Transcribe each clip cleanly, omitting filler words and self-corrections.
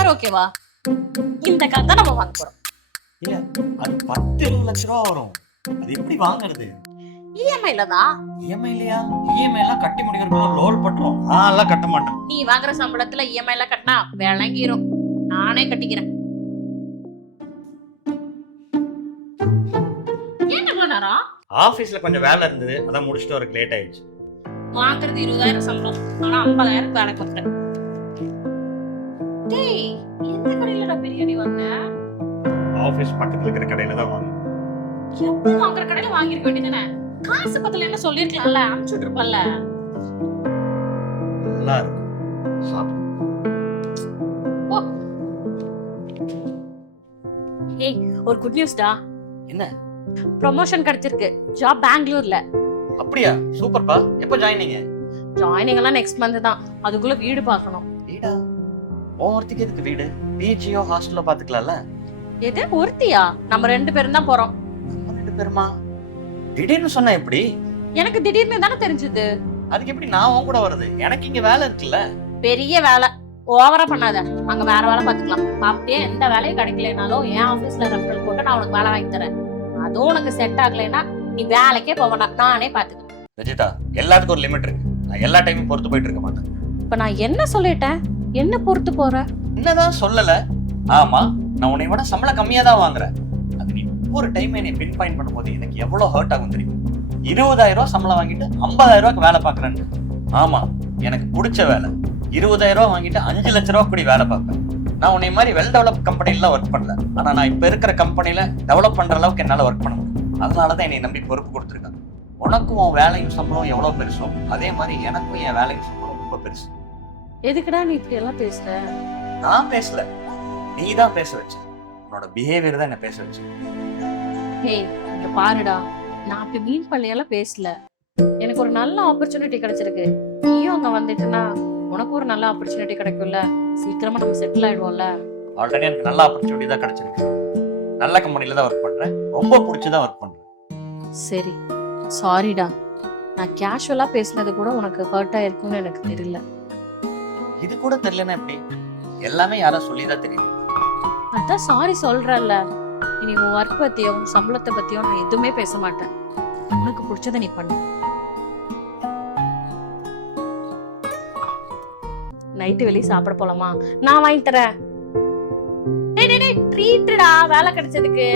20,000 ஓகேவா? இந்த கார் தான் நம்ம வாங்க போறோம். இல்ல அது 10-20 லட்ச ரூபா வரும். அது எப்படி வாங்குறது? இஎம்ஐல தான். இஎம்ஐ இல்லையா? இஎம்ஐ எல்லாம் கட்டி முடிக்கிறதுக்குள்ள லோல் பட்டுரும். நான் எல்லாம் கட்ட மாட்டேன். நீ வாங்குற சம்பளத்துல இஎம்ஐல கட்டினா விளங்கிரும். நானே கட்டிக்கிறேன். ஏன் இவ்வளவு நேரம்? ஆபீஸ்ல கொஞ்சம் வேலை இருந்தது, அதான் முடிச்சிட்டு வரக்கு லேட் ஆயிடுச்சு. வாங்குறது 20,000 சம்பளம், ஆனா 50,000 வேலை கொடுத்தேன். டேய், எந்த கடையிலடா பிரியாணி வாங்க? ஆபீஸ் பக்கத்துல இருக்கிற கடையில தான் வாங்க. எப்போ வாங்குற கடையில வாங்கிருக்க வேண்டியதானே? காசு பத்தல என்ன சொல்லிருக்கலாம்ல, அனுப்பிச்சு விட்டுருப்பல்ல. நல்லா இருக்கும். சாப்பிடு. ஏய், ஒரு குட் நியூஸ்டா. என்ன? ப்ரமோஷன் கிடைச்சிருக்கு. ஜாப் பெங்களூர்ல. அப்படியா? சூப்பர்ப்பா. எப்போ ஜாயினிங்? ஜாயினிங் எல்லாம் நெக்ஸ்ட் மந்த் தான். அதுக்குள்ள வீடு பார்க்கணும். வீடா? ஒருத்திக்கு எதுக்கு வீடு? பிஜியோ ஹாஸ்டலோ பாத்துக்கலாம்ல. எது ஒருத்தியா? நம்ம 2 பேரும் தான் போறோம். நம்ம 2 பேருமா? திடீர்னு சொன்னா எப்படி? எனக்கு திடீர்னு தானே தெரிஞ்சது. அதுக்கு எப்படி நான் உன் கூட வருது? எனக்கு இங்க வேலை இருக்குல்ல. பெரிய வேலை ஓவரா பண்ணாத. அங்க வேற வேலை பாத்துக்கலாம். அப்படியே எந்த வேலையும் கிடைக்கலனாலும் என் ஆபீஸ்ல ரெஃபரல் போட்டு நான் உனக்கு வேலை வாங்கி தரேன். அதுவும் உனக்கு செட் ஆகலைன்னா நீ வேலைக்கே போவனா, நானே பாத்துக்கிறேன். ரஜிதா, எல்லாத்துக்கும் ஒரு லிமிட் இருக்கு. நான் எல்லா டைமும் பொறுத்து போயிட்டு இருக்க மாட்டேன். இப்ப நான் என்ன சொல்லிட்டேன்? என்ன பொறுத்து போற? என்னதான் சொல்லல. ஆமா, நான் உன்னை விட சம்பளம் கம்மியா தான் வாங்குறேன். அது நீ ஒவ்வொரு டைம் என்னை பின் பாயிண்ட் பண்ணும்போது எனக்கு எவ்வளவு ஹர்ட் ஆகும் தெரியும். 20,000 ரூபாய் சம்பளம் வாங்கிட்டு 50,000 ரூபாய்க்கு வேலை பாக்குறேன்னு. ஆமா, எனக்கு பிடிச்ச வேலை. 20,000 ரூபாய் வாங்கிட்டு 5 லட்ச ரூபாய் கூடி வேலை பார்ப்பேன். நான் உன்னை மாதிரி வெல் டெவலப் கம்பெனில ஒர்க் பண்ணல. ஆனா நான் இப்ப இருக்கிற கம்பெனில டெவலப் பண்ற அளவுக்கு என்னால ஒர்க் பண்ண முடியும். அதனாலதான் என்னை நம்பி பொறுப்பு கொடுத்துருக்காங்க. உனக்கும் உன் வேலையும் சம்பளம் எவ்வளவு பெருசோ அதே மாதிரி எனக்கும் என் வேலையும் சம்பளம் ரொம்ப பெருசு. எதுக்குடா நீ இப்படி எல்லாம் பேசுற? நான் பேசல, நீ தான் பேச வச்ச. உன்னோட பிஹேவியர் தான் என்ன பேச வச்சு. ஏய், இங்க பாருடா, நான் அப்படி மீன் பண்ணையெல்லாம் பேசல. எனக்கு ஒரு நல்ல ஆப்பர்ச்சுனிட்டி கிடைச்சிருக்கு. நீயும் அங்க வந்துட்டுனா உனக்கு ஒரு நல்ல ஆப்பர்ச்சுனிட்டி கிடைக்கும்ல. சீக்கிரமா நம்ம செட்டில் ஆயிடுவோம்ல. ஆல்ரெடி எனக்கு நல்ல ஆப்பர்ச்சுனிட்டி தான் கிடைச்சிருக்கு. நல்ல கம்பெனில தான் ஒர்க் பண்றேன். ரொம்ப பிடிச்சதான் ஒர்க் பண்றேன். சரி, சாரிடா. நான் கேஷுவலா பேசினது கூட உனக்கு ஹர்ட் ஆயிருக்கும்னு எனக்கு தெரியல. இது கூட தெரியலன்னா எப்படி? எல்லாமே யாரா சொல்லிதான் தெரியும். அதான் சாரி சொல்றல்ல. இனி உன் ஒர்க் பத்தியோ சம்பளத்தை பத்தியோ நான் எதுவுமே பேச மாட்டேன். உனக்கு பிடிச்சத நீ பண்ணு. நைட்டு வெளியே சாப்பிட போலாமா? நான் வாங்கி தரேன். ட்ரீட்டா, வேலை கிடைச்சதுக்கு.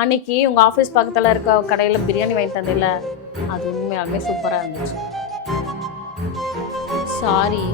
அன்னைக்கு உங்க ஆபீஸ் பக்கத்துல இருக்க கடையில பிரியாணி வாங்கி தந்தில்ல, அது உண்மையாலுமே சூப்பரா இருந்துச்சு. சாரி.